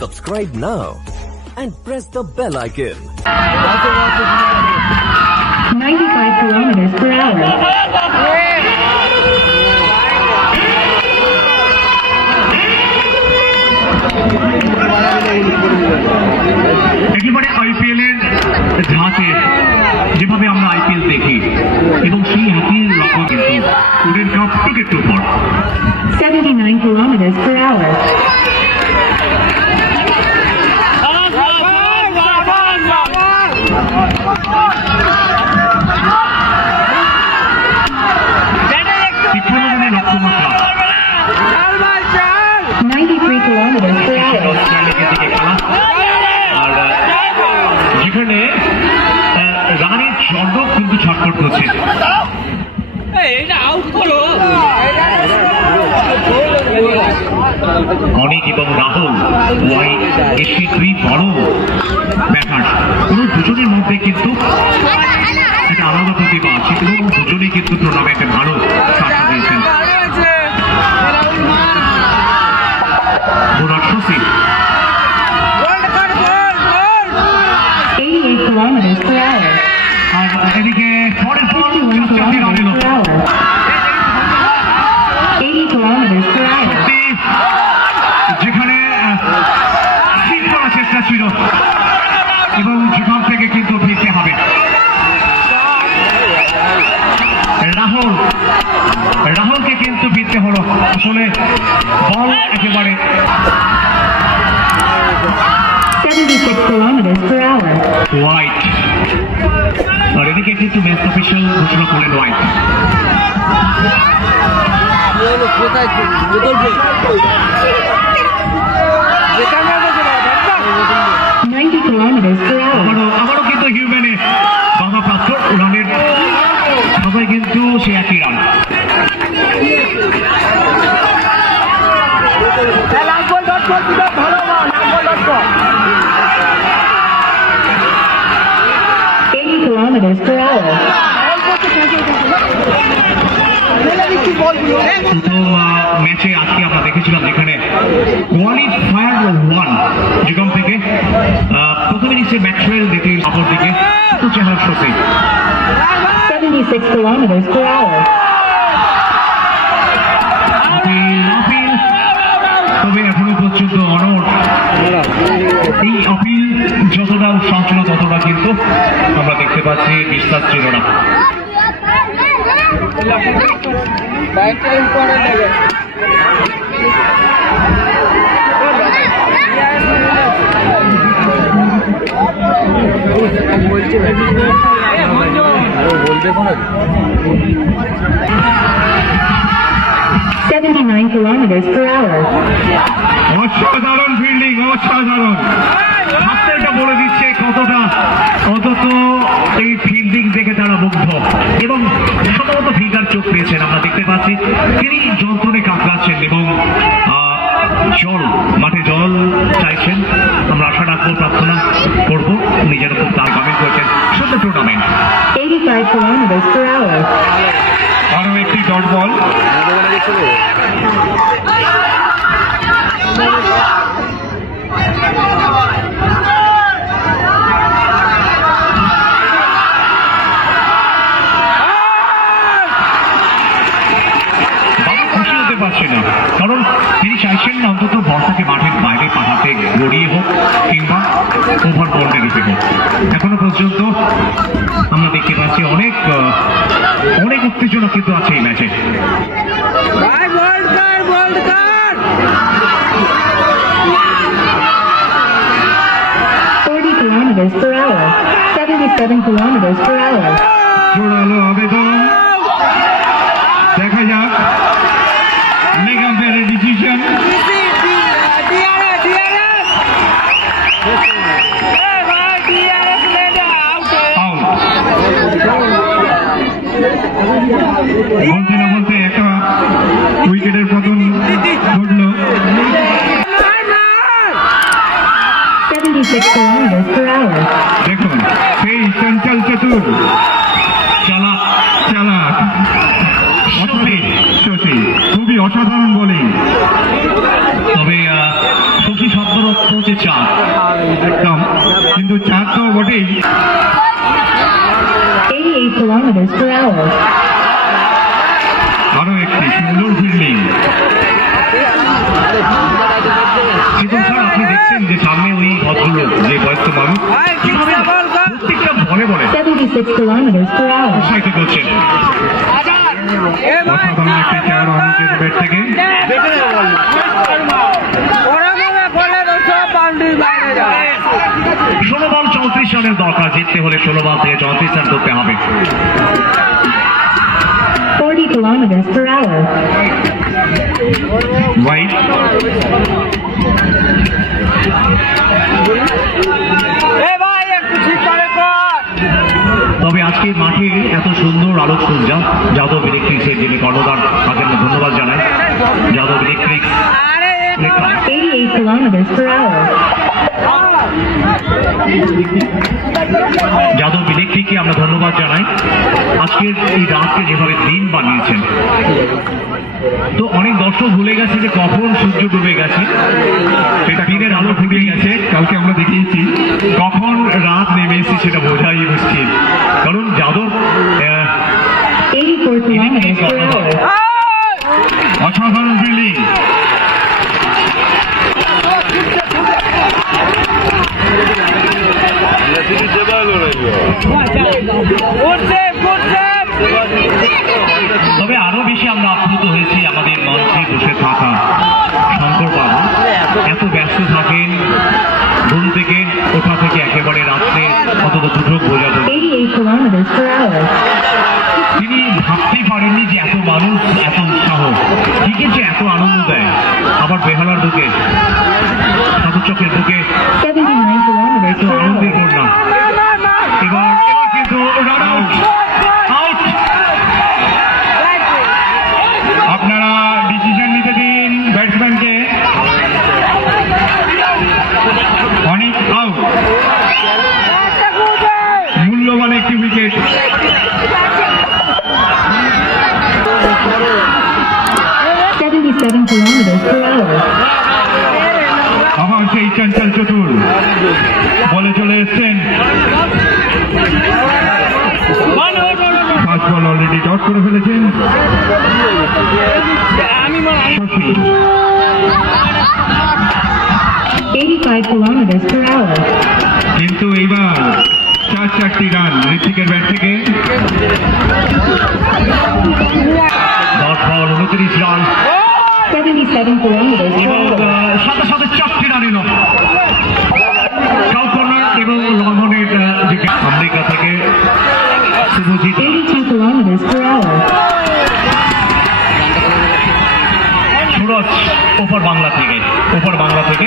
Subscribe now and press the bell icon. 95 kilometers per hour. একেবারে IPL এর ধাঁচে যেভাবে আমরা আইপিএল দেখি এবং সেই একই রকম কিন্তু উডেন কাপ থেকে একটু পর 79 kilometers per hour. যেখানে রানের চন্দ্র কিন্তু ছটফট করছে অনেক এবং রাহুল ওয়াইড এসি দুই বড় ব্যাটার কোন দুজনের মধ্যে কিন্তু একটা আলাদা প্রতিভা আছে এবং দুজনেই কিন্তু টুর্নামেন্টে ভালো সাড়া দিয়েছেন আর এদিকে পরের পর যেখানে ঠিক করার চেষ্টা ছিল এবং যেখান থেকে কিন্তু ফিরতে হবে রাহুলকে কিন্তু ফিরতে হলো আসলে বল একেবারে 76 kilometers per hour. হোয়াইট আর এদিকে কিন্তু ম্যাচ অফিসিয়াল ঘোষণা করলেন হোয়াইট 90 kilometers per hour. আবারও কিন্তু হিউম্যানে বাধাপ্রাপ্ত রানের সবাই কিন্তু সে একই রান kilometers per hour. প্রথম ম্যাচে আজকে আমরা দেখেছিলাম যেখানে কোয়ালিফায়ার 1 যেখান থেকে প্রথমে নিচে ম্যাক্সওয়েল দ্বিতীয় অপর দিকে চেহারা শশী 76 kilometers per hour. তবে এখনো পর্যন্ত অনড় এই আপিল যতটা উৎসাহ ছিল ততটা কিন্তু আমরা দেখতে পাচ্ছি বিশ্বাস ছিল না বলবে কোন 79 kilometers per hour. অসাধারণ ফিল্ডিং অসাধারণ হাতটা বলে দিচ্ছে কতটা অন্তত এই ফিল্ডিং দেখে তারা মুগ্ধ এবং সম্ভবত ফিগার চোখ পেয়েছেন আমরা দেখতে পাচ্ছি তিনি যন্ত্রণে কাতরাচ্ছেন এবং মাঠে জল চাইছেন আমরা আশা রাখবো প্রার্থনা করবো উনি যেন খুব তার কমেন্ট করেছেন সুন্দর টুর্নামেন্ট 85 kilometers per hour. আরো একটি ডট বল খুশি হতে পারছে না কারণ তিনি চাইছেন না অন্তত বলটাকে মাঠের বাইরে পাঠাতে গড়িয়ে হোক কিংবা ওভার বলটা দিতে হোক এখনো পর্যন্ত আমরা দেখতে পাচ্ছি অনেক উত্তেজনা কিন্তু আছে এই ম্যাচে 40 kilometers per hour. 77 kilometers per hour. জোরালো আবেদন দেখা যাক মেগাম্পেয়ারের ডিসিশন বলতে না বলতে একটা উইকেটের পতন ঘটল 76 kilometers per hour. দেখুন সেই চঞ্চল চতুর চালাক শশী খুবই অসাধারণ বোলিং তবে শশী শব্দরত্ন হচ্ছে চাঁদ, একদম। কিন্তু চাঁদ তো বটেই। 88 kilometers per hour. আরো একটি সুন্দর ফিল্ডিং। চিকন স্যার, আপনি দেখছেন যে সামনে ওই ভদ্রলোক, যে বয়স্ক মানুষ, কিভাবে প্রত্যেকটা বলে বলে 76 kilometers per hour. উৎসাহিত করছেন। অসাধারণ একটি চার অনেকের ব্যাট থেকে। 16 বল 34 রানের দরকার, জিততে হলে 16 বল থেকে 34 রান করতে হবে। 40 kilometers per hour. Right. তবে আজকে মাঠে এত সুন্দর আলোকসজ্জা, যাদব ইলেকট্রিক্সের যিনি কর্ণধার, তাকে আমি ধন্যবাদ জানাই। Yadav electrics 88 kilometers per hour. Yadav ইলেকট্রিককে আমরা ধন্যবাদ জানাই, আজকের এই রাতকে যেভাবে দিন বানিয়েছেন। তো অনেক দর্শক ভুলে গেছে যে কখন সূর্য ডুবে গেছে, সেটা দিনের আলো ফুটে গেছে। কালকে আমরা দেখিয়েছি কখন রাত নেমে এসেছে, সেটা বোঝাই মুশকিল। কারণ যাদব 84 kilometers per hour. অসাধারণ ফিল্ডিং। তবে আরো বেশি আমরা আপ্লুত হয়েছি আমাদের মঞ্চে বসে থাকা শঙ্কর বাবু। এত ব্যস্ত থাকেন, ঘুম থেকে ওঠা থেকে একেবারে রাত্রে অন্তত দুটো বোঝা। 88 kilometers per hour. তিনি ভাবতেই পারেননি যে এত মানুষ, এত উৎসাহ, ঠিকই যে এত আনন্দ দেয়। আবার বেহালার বুকে, ঠাকুরচকের বুকে 79 kilometers এত per আনন্দের hour. বন্যা। এবার কিন্তু রান আউট। আপনারা ডিসিশন নিতে দিন ব্যাটসম্যানকে। অনেক আউট, মূল্যবান একটি উইকেট। 77 kilometers per hour. আবার সেই চঞ্চল চতুর বলে চলে এসছেন। ফার্স্ট বল অলরেডি ডট করে ফেলেছেন শশী। 85 kilometers per hour. কিন্তু এইবার 4টি রান ঋত্বিকের ব্যাট থেকে। 10 বল 29 রান 77 kilometers per এবং hour. সাথে সাথে 4টি রান এলো। কাউকর্নার এবং লঙ্ঘনের আমেরিকা থেকে Subhajit. 82 kilometers per hour. Suraj ওপার বাংলা থেকে, ওপার বাংলা থেকে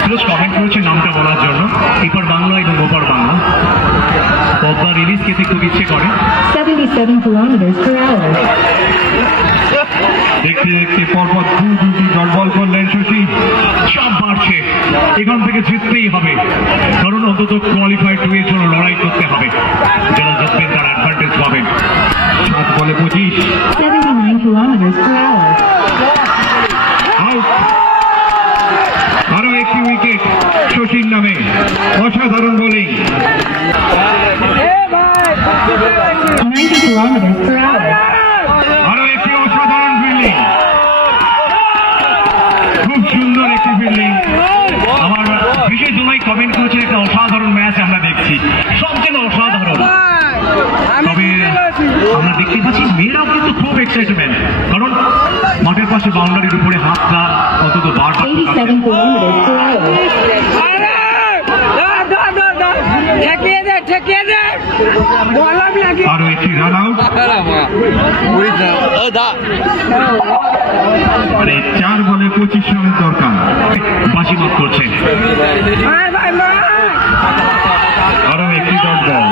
সুরজ কমেন্ট করেছে নামটা বলার জন্য। এপার বাংলা এবং ওপার বাংলা পদ্মা রিলিজ খেতে খুব ইচ্ছে করে। 77 kilometers per hour. দেখতে দেখতে পরপর দুটি ডট বল করলেন শশী। চাপ বাড়ছে, এখান থেকে জিততেই হবে, কারণ অন্তত কোয়ালিফাইড 2 এর জন্য লড়াই করতে হবে। যারা জিতবেন তারা অ্যাডভান্টেজ পাবেন। 7 বলে 25। 79 kilometers per hour. আউট। আরো একটি উইকেট শশীর নামে। অসাধারণ বোলিং। 90 kilometers per hour. আরো একটি অসাধারণ ফিল্ডিং, খুব সুন্দর একটি ফিল্ডিং। আমার বিশেষ দোলাই কমেন্ট করেছেন একটা অসাধারণ ম্যাচ আমরা দেখছি, সবচেয়ে অসাধারণ। তবে আমরা দেখতে পাচ্ছি মেয়েরাও কিন্তু খুব এক্সাইটমেন্ট, কারণ মাঠের পাশে বাউন্ডারির উপরে হাতটা অন্তত 87 kilometers per hour. আরো একটি রান আউট। মানে 4 বলে 25 রানের দরকার, বাজিমাত করছে। আরো একটি ডট বল।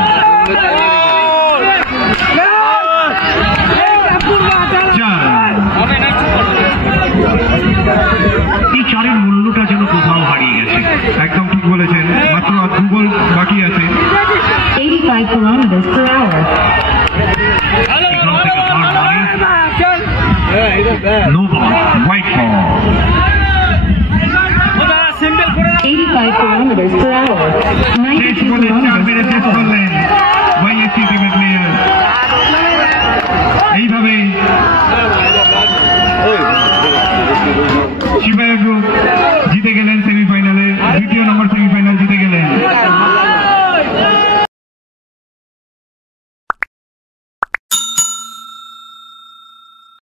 এই 4-এর মূল্যটা যেন কোথাও হারিয়ে গেছে। একদম ঠিক বলেছেন, মাত্র 2 বল বাকি আছে। 85 kilometers per hour. এখান থেকে হার মানে no ball, white ball. 85 kilometers per hour. শেষ 92 বলে 4 kilometers মেরে per শেষ hour. করলেন ওয়াইএসসি টিমের প্লেয়ার। এইভাবেই শিবায় গ্রুপ